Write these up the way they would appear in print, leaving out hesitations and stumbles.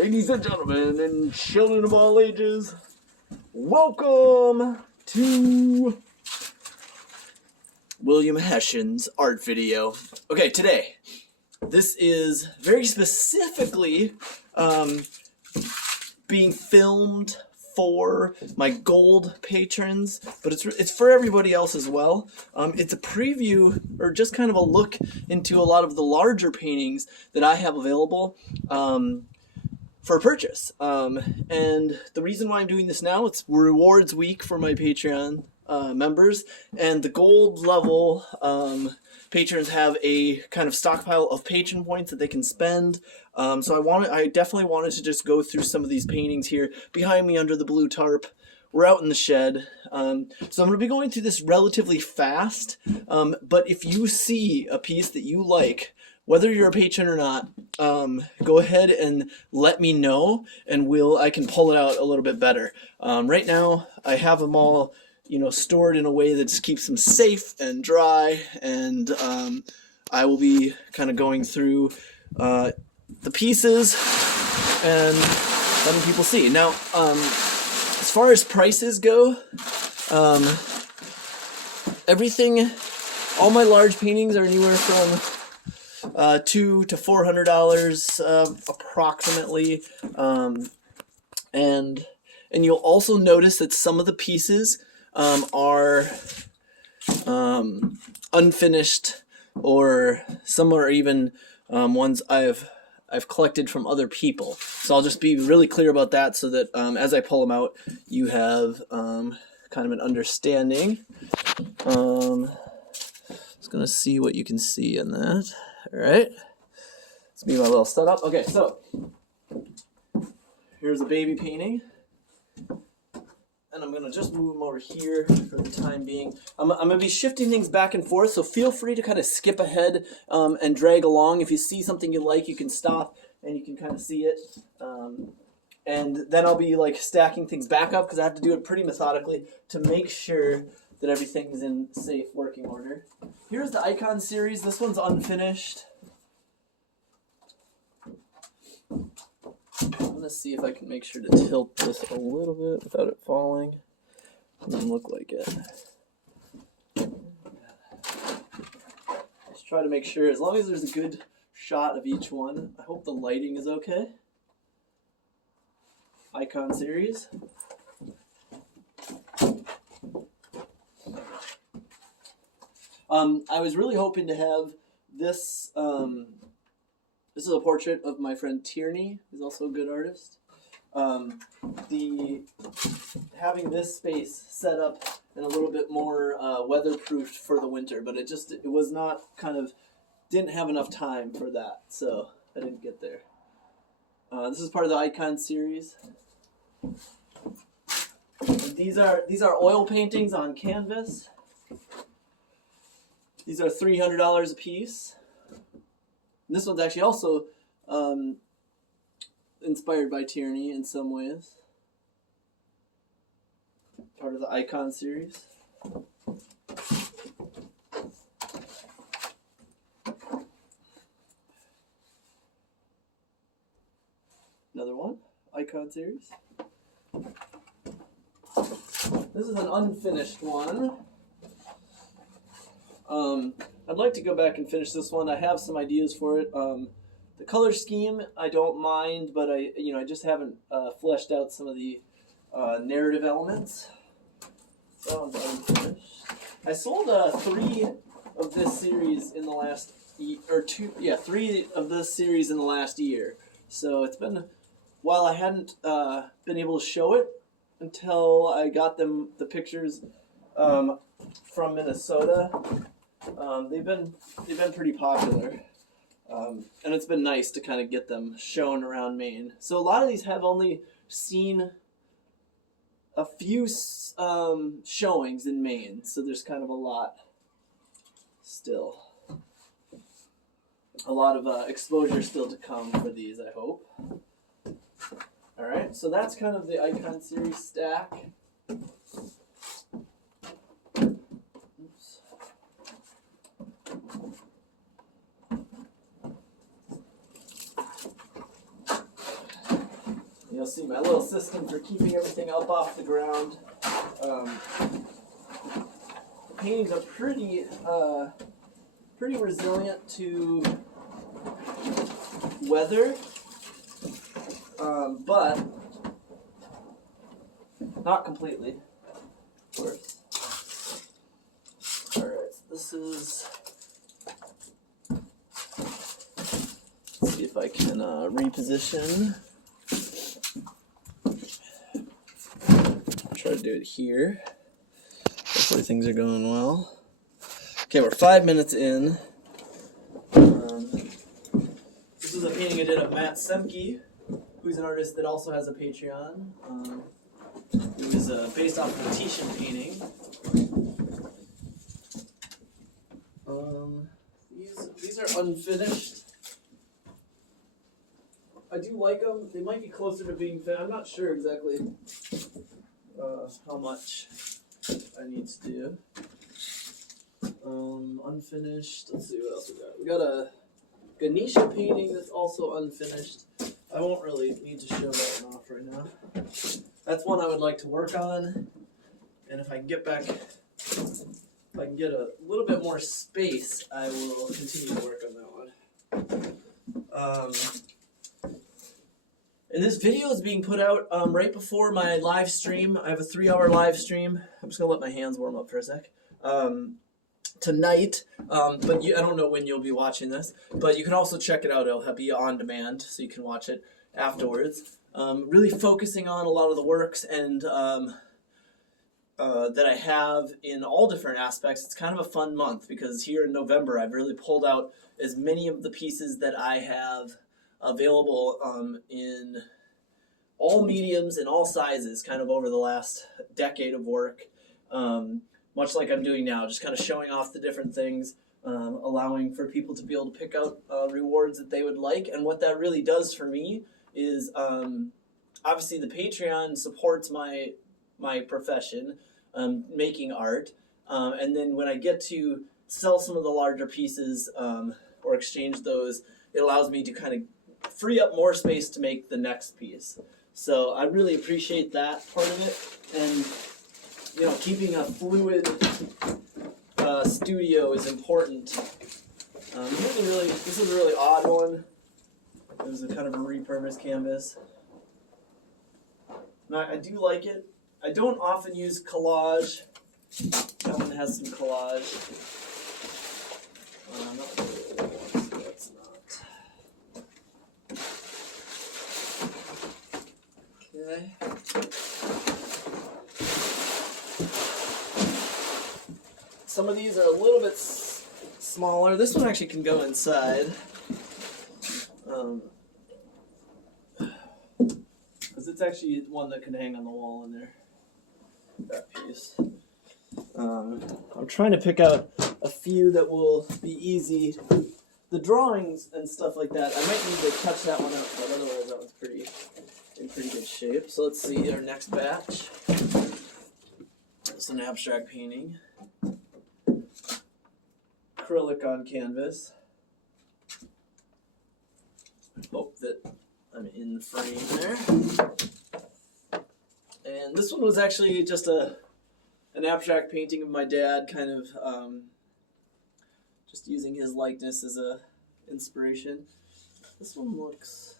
Ladies and gentlemen, and children of all ages, welcome to William Hession's art video. Okay, today, this is very specifically being filmed for my gold patrons, but it's for everybody else as well. It's a preview, or just kind of a look into a lot of the larger paintings that I have available for purchase. And the reason why I'm doing this now, it's rewards week for my Patreon members, and the gold level patrons have a kind of stockpile of patron points that they can spend. So I definitely wanted to just go through some of these paintings here behind me under the blue tarp. We're out in the shed, so I'm going to be going through this relatively fast, but if you see a piece that you like, whether you're a patron or not, go ahead and let me know, and I can pull it out a little bit better. Right now, I have them all, stored in a way that keeps them safe and dry, and I will be kind of going through the pieces and letting people see. Now, as far as prices go, all my large paintings are anywhere from $200 to $400 approximately, and you'll also notice that some of the pieces are unfinished, or some are even ones I've collected from other people. So I'll just be really clear about that, so that as I pull them out, you have kind of an understanding. Just gonna see what you can see in that. All right, let's be my little setup. Okay, so here's a baby painting, and I'm gonna just move them over here for the time being. I'm gonna be shifting things back and forth, so feel free to kind of skip ahead and drag along. If you see something you like, you can stop and you can kind of see it. And then I'll be like stacking things back up, because I have to do it pretty methodically to make sure that everything's in safe working order. Here's the Icon series. This one's unfinished. I'm going to see if I can make sure to tilt this a little bit without it falling. It doesn't look like it. Let's try to make sure, as long as there's a good shot of each one. I hope the lighting is okay. Icon series. I was really hoping to have this. This is a portrait of my friend Tierney, who's also a good artist. Having this space set up and a little bit more weatherproofed for the winter, but it was not didn't have enough time for that, so I didn't get there. This is part of the Icon series. And these are oil paintings on canvas. These are $300 a piece. And this one's actually also inspired by Tierney in some ways. Part of the Icon series. Another one, Icon series. This is an unfinished one. I'd like to go back and finish this one. I have some ideas for it. The color scheme I don't mind, but I just haven't fleshed out some of the narrative elements. That one's unfinished. I sold 3 of this series in the last three of this series in the last year. So it's been, while I hadn't been able to show it until I got the pictures from Minnesota. They've been pretty popular, and it's been nice to kind of get them shown around Maine. So a lot of these have only seen a few showings in Maine, so there's kind of a lot still. A lot of exposure still to come for these, I hope. All right, so that's kind of the Icon series stack. you'll see my little system for keeping everything up off the ground. The paintings are pretty resilient to weather, but not completely, of course. All right, this is. Let's see if I can reposition. Try to do it here. Hopefully things are going well. Okay, we're 5 minutes in. This is a painting I did of Matt Semke, who's an artist that also has a Patreon. It was based off of a Titian painting. These are unfinished. I do like them. They might be closer to being finished. I'm not sure exactly how much I need to do. Unfinished. Let's see what else we got. We got a Ganesha painting that's also unfinished. I won't really need to show that one off right now. That's one I would like to work on, and if I can get back, if I can get a little bit more space, I will continue to work on that one. And this video is being put out right before my live stream. I have a 3-hour live stream. I'm just gonna let my hands warm up for a sec. Tonight, but I don't know when you'll be watching this, but you can also check it out. It'll be on demand, so you can watch it afterwards. Really focusing on a lot of the works and that I have in all different aspects. It's kind of a fun month because here in November, I've really pulled out as many of the pieces that I have available in all mediums and all sizes, kind of over the last decade of work. Much like I'm doing now, just kind of showing off the different things, allowing for people to be able to pick out rewards that they would like. And what that really does for me is, obviously the Patreon supports my profession, making art. And then when I get to sell some of the larger pieces or exchange those, it allows me to kind of free up more space to make the next piece. So I really appreciate that part of it. And you know, keeping a fluid studio is important. This is a really odd one. It was a kind of a repurposed canvas. Now, I do like it. I don't often use collage. That one has some collage. Not really what I want, so that's not. Okay. Some of these are a little bit smaller. This one actually can go inside. Because it's actually one that can hang on the wall in there. That piece. I'm trying to pick out a few that will be easy. The drawings and stuff like that, I might need to touch that one up, but otherwise that one's in pretty good shape. So let's see our next batch. It's an abstract painting. Acrylic on canvas. Hope that I'm in the frame there. And this one was actually just an abstract painting of my dad, kind of just using his likeness as a inspiration. This one looks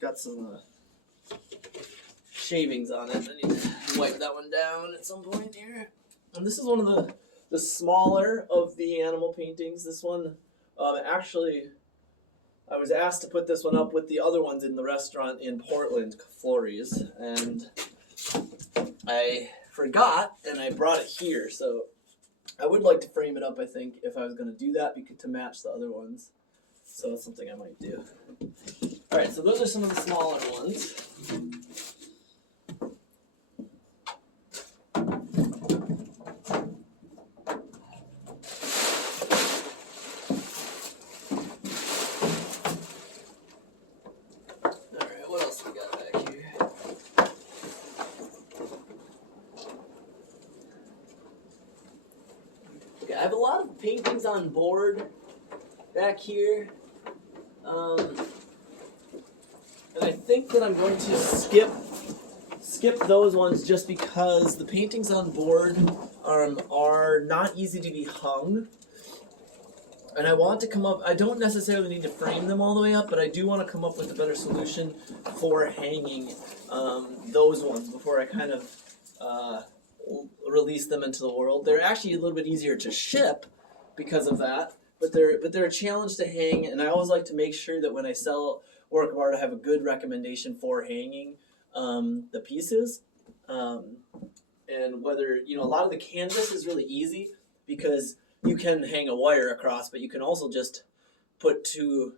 got some shavings on it. I need to wipe that one down at some point here. And this is one of the smaller of the animal paintings. This one, actually, I was asked to put this one up with the other ones in the restaurant in Portland, Flores, and I forgot, and I brought it here. So I would like to frame it up, I think, if I was going to do that, to match the other ones. So that's something I might do. All right, so those are some of the smaller ones. I have a lot of paintings on board back here. I think that I'm going to skip those ones just because the paintings on board are not easy to be hung. And I want to come up, I don't necessarily need to frame them all the way up, but I do want to come up with a better solution for hanging those ones before I kind of release them into the world. They're actually a little bit easier to ship because of that, but they're a challenge to hang, and I always like to make sure that when I sell work of art, I have a good recommendation for hanging the pieces. And whether, a lot of the canvas is really easy because you can hang a wire across, but you can also just put two,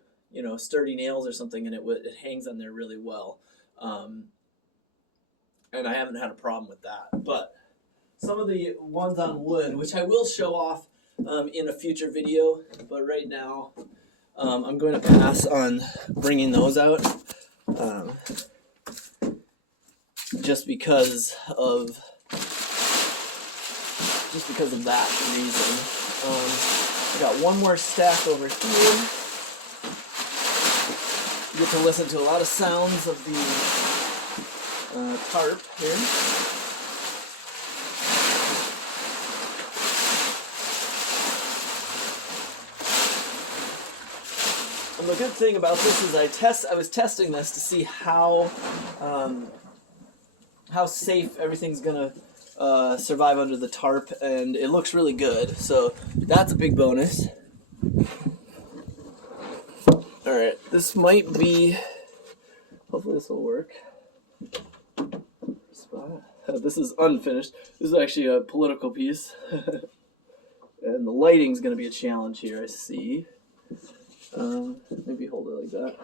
sturdy nails or something, and it hangs on there really well. And I haven't had a problem with that. But some of the ones on wood, which I will show off in a future video, but right now I'm going to pass on bringing those out, just because of that reason. I got one more stack over here. You get to listen to a lot of sounds of the tarp here. And the good thing about this is I was testing this to see how safe everything's gonna survive under the tarp, and it looks really good, so that's a big bonus. Alright, this might be, hopefully this will work. This is unfinished. This is actually a political piece. And the lighting's going to be a challenge here, I see. Maybe hold it like that.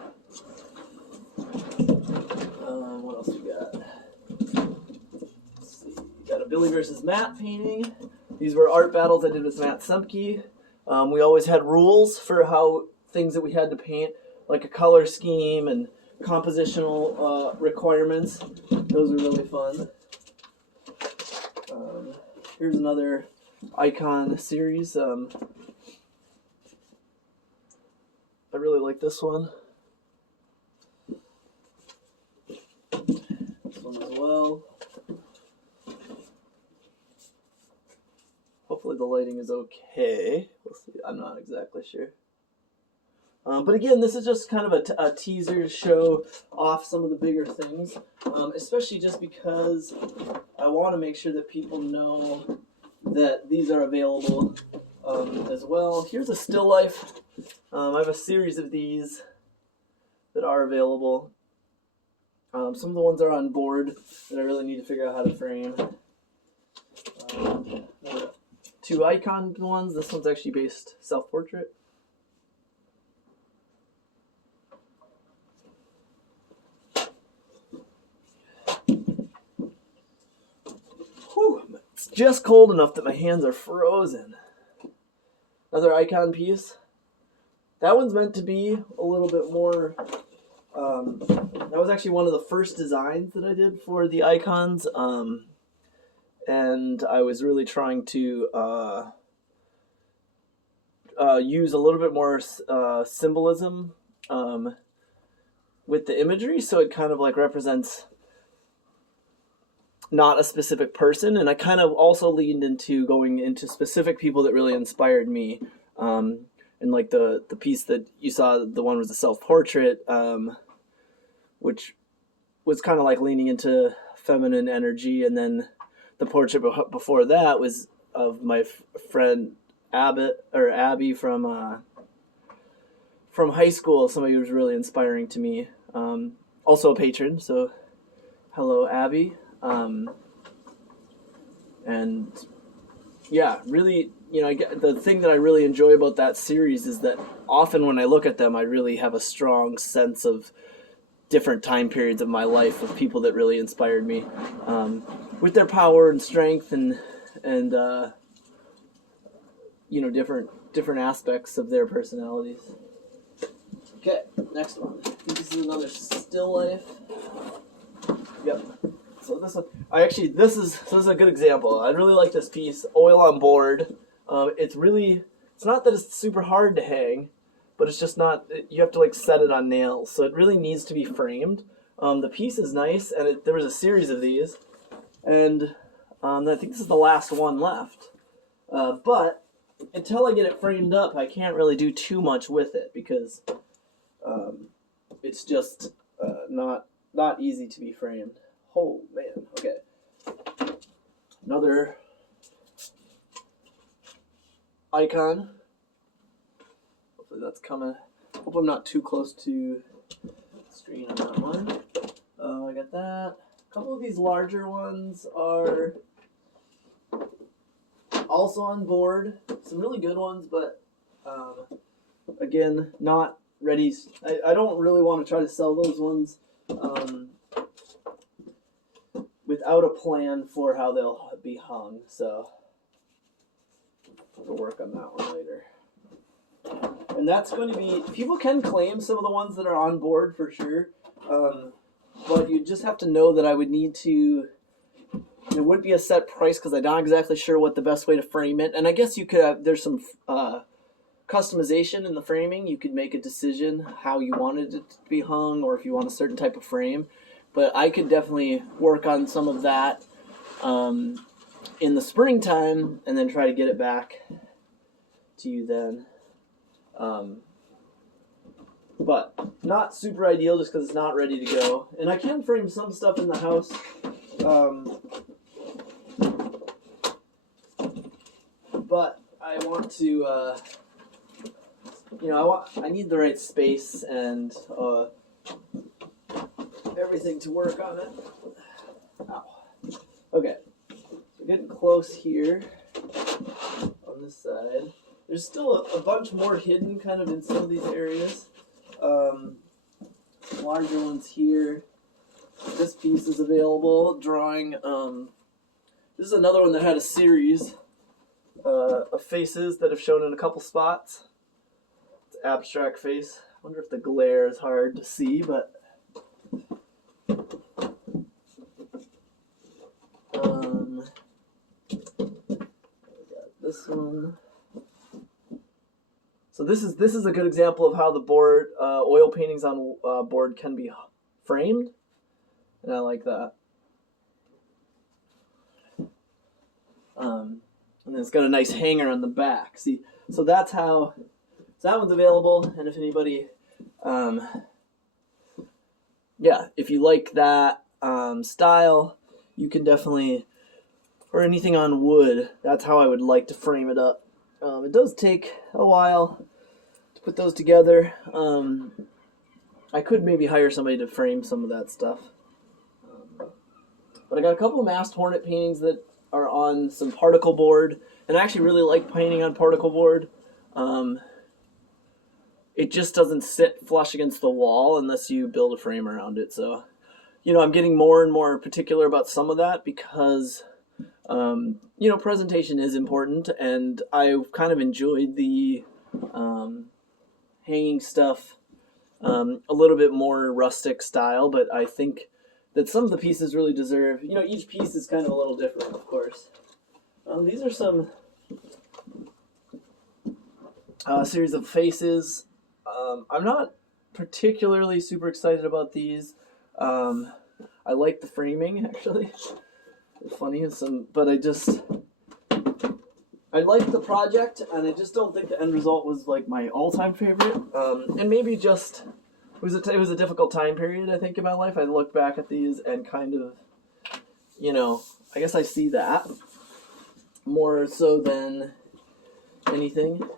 What else we got? Let's see. We got a Billy versus Matt painting. These were art battles I did with Matt Semke. We always had rules for how things that we had to paint, like a color scheme and compositional requirements. Those are really fun. Here's another icon series. I really like this one. This one as well. Hopefully the lighting is okay. We'll see. I'm not exactly sure. But again, this is just kind of a teaser to show off some of the bigger things, especially just because I want to make sure that people know that these are available as well. Here's a still life. I have a series of these that are available. Some of the ones are on board that I really need to figure out how to frame. Two icon ones. This one's actually based self-portrait. Whew, it's just cold enough that my hands are frozen. Another icon piece. That one's meant to be a little bit more, that was actually one of the first designs that I did for the icons, and I was really trying to use a little bit more symbolism with the imagery, so it kind of like represents not a specific person, and I kind of also leaned into going into specific people that really inspired me. And like the piece that you saw, the one was the self-portrait, which was kind of like leaning into feminine energy, and then the portrait before that was of my friend Abby from high school, somebody who was really inspiring to me. Also a patron, so hello Abby. And yeah, really, the thing that I really enjoy about that series is that often when I look at them, I really have a strong sense of different time periods of my life of people that really inspired me, with their power and strength and different aspects of their personalities. Okay, next one. I think this is another still life. Yep. So this one, this is a good example. I really like this piece, Oil on Board. It's not that it's super hard to hang, but but it's just not, you have to like set it on nails, so it really needs to be framed. The piece is nice, and there was a series of these, and I think this is the last one left. But until I get it framed up, I can't really do too much with it because it's just not easy to be framed. Oh man, okay. Another icon. Hopefully that's coming. Hope I'm not too close to the screen on that one. I got that. A couple of these larger ones are also on board. Some really good ones, but again, not ready. I don't really want to try to sell those ones without a plan for how they'll be hung. So we'll work on that one later. And that's going to be, people can claim some of the ones that are on board for sure, but you just have to know that I would need to, it wouldn't be a set price because I'm not exactly sure what the best way to frame it. And I guess you could have, there's some customization in the framing. You could make a decision how you wanted it to be hung or if you want a certain type of frame. But I could definitely work on some of that in the springtime and then try to get it back to you then. But not super ideal just because it's not ready to go. And I can frame some stuff in the house. But I want to, I need the right space and everything to work on it. Ow. Okay, so getting close here on this side. There's still a bunch more hidden kind of in some of these areas. Larger ones here. This piece is available. Drawing. This is another one that had a series of faces that have shown in a couple spots. It's an abstract face. I wonder if the glare is hard to see, but we got this one. So this is a good example of how the board oil paintings on board can be framed, and I like that. And then it's got a nice hanger on the back. See, so that's how. So that one's available, and if anybody, if you like that style, you can definitely, or anything on wood. That's how I would like to frame it up. It does take a while to put those together. I could maybe hire somebody to frame some of that stuff. But I got a couple of masked hornet paintings that are on some particle board, and I actually really like painting on particle board. It just doesn't sit flush against the wall unless you build a frame around it. So, I'm getting more and more particular about some of that because presentation is important, and I kind of enjoyed the hanging stuff a little bit more rustic style, but I think that some of the pieces really deserve, each piece is kind of a little different, of course. These are some series of faces. I'm not particularly super excited about these. I like the framing, actually. Funny, but I liked the project, and I just don't think the end result was like my all-time favorite. And maybe just it was a difficult time period, I think, in my life. I look back at these and kind of, I guess I see that more so than anything.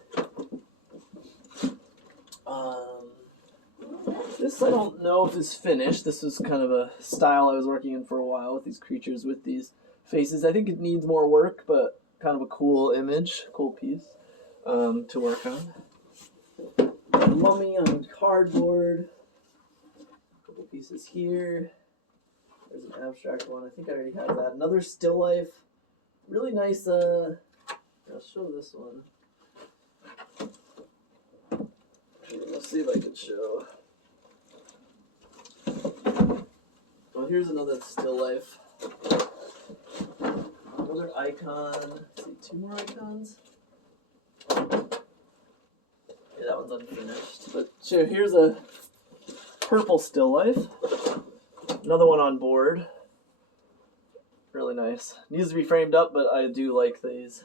This I don't know if is finished. This was kind of a style I was working in for a while with these creatures with these faces. I think it needs more work, but kind of a cool image, cool piece to work on. Mummy on cardboard. A couple pieces here. There's an abstract one. I think I already have that. Another still life. Really nice. I'll show this one. Let's see if I can show. Well, here's another still life. Another icon. Let's see, two more icons. Yeah, that one's unfinished. But so here's a purple still life. Another one on board. Really nice. Needs to be framed up, but I do like these.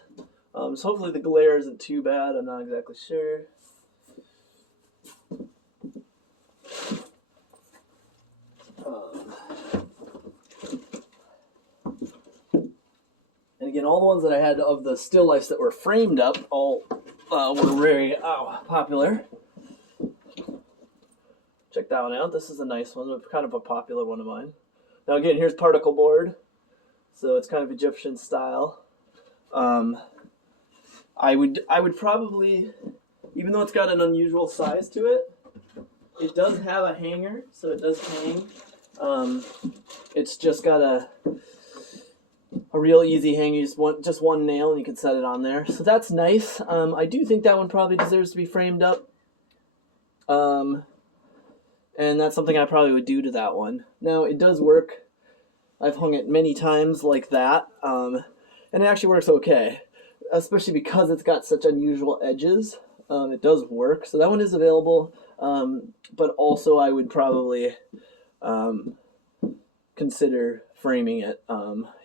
So hopefully the glare isn't too bad. I'm not exactly sure. And again, all the ones that I had of the still lifes that were framed up all were very popular. Check that one out. This is a nice one, kind of a popular one of mine. Now again, here's particle board. So it's kind of Egyptian style. I would probably, even though it's got an unusual size to it, it does have a hanger, so it does hang. It's just got a real easy hang. You just one nail and you can set it on there. So that's nice. I do think that one probably deserves to be framed up. And that's something I probably would do to that one. Now, it does work. I've hung it many times like that, and it actually works okay, especially because it's got such unusual edges. It does work, so that one is available, but also I would probably consider framing it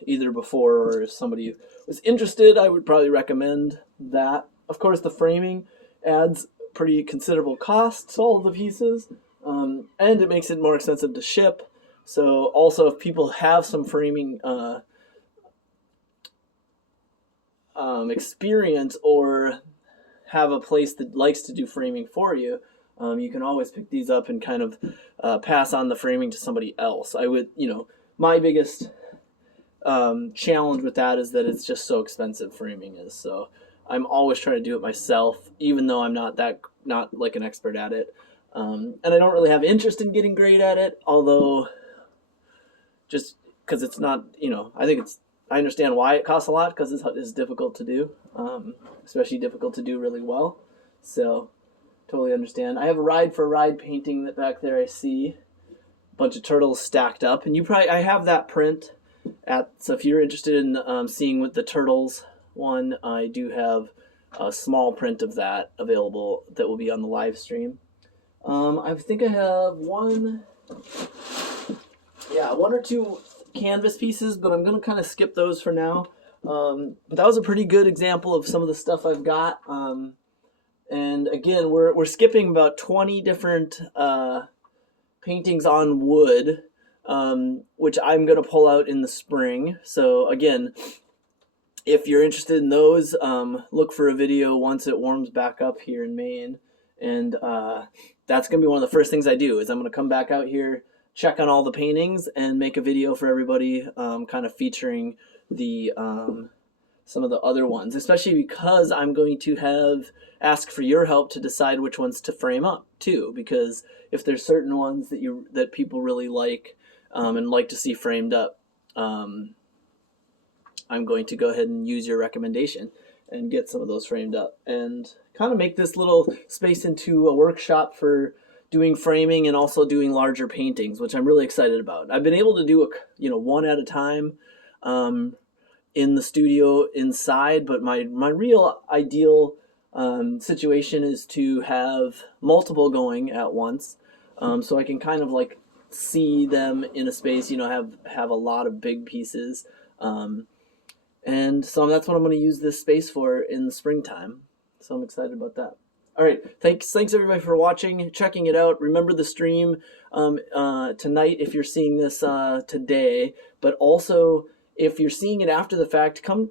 either before, or if somebody was interested, I would probably recommend that. Of course, the framing adds pretty considerable cost to all of the pieces, and it makes it more expensive to ship. So also, if people have some framing experience or have a place that likes to do framing for you, you can always pick these up and kind of pass on the framing to somebody else. I would, my biggest challenge with that is that it's just so expensive, framing is. So I'm always trying to do it myself, even though I'm not like an expert at it. And I don't really have interest in getting great at it, although just because it's not, I understand why it costs a lot, because it's difficult to do, especially difficult to do really well. So totally understand. I have a ride for ride painting that back there I see. A bunch of turtles stacked up, and I have that print so if you're interested in seeing what the turtles one, I do have a small print of that available that will be on the live stream. I think I have one or two canvas pieces, but I'm going to kind of skip those for now. But that was a pretty good example of some of the stuff I've got. And again, we're skipping about 20 different paintings on wood, which I'm going to pull out in the spring. So again, if you're interested in those, look for a video once it warms back up here in Maine. And that's going to be one of the first things I do, is I'm going to come back out here, check on all the paintings, and make a video for everybody, kind of featuring the some of the other ones, especially because I'm going to ask for your help to decide which ones to frame up too, because if there's certain ones that people really like and like to see framed up, I'm going to go ahead and use your recommendation and get some of those framed up and kind of make this little space into a workshop for doing framing and also doing larger paintings, which I'm really excited about. I've been able to do one at a time in the studio inside, but my real ideal situation is to have multiple going at once, so I can kind of like see them in a space, have a lot of big pieces, and so that's what I'm going to use this space for in the springtime. So I'm excited about that. All right, thanks everybody for watching, checking it out. Remember the stream tonight if you're seeing this today, but also if you're seeing it after the fact, come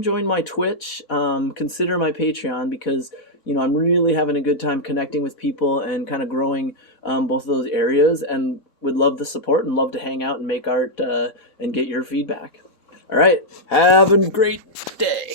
join my Twitch. Consider my Patreon, because I'm really having a good time connecting with people and kind of growing both of those areas, and would love the support and love to hang out and make art and get your feedback. All right, have a great day.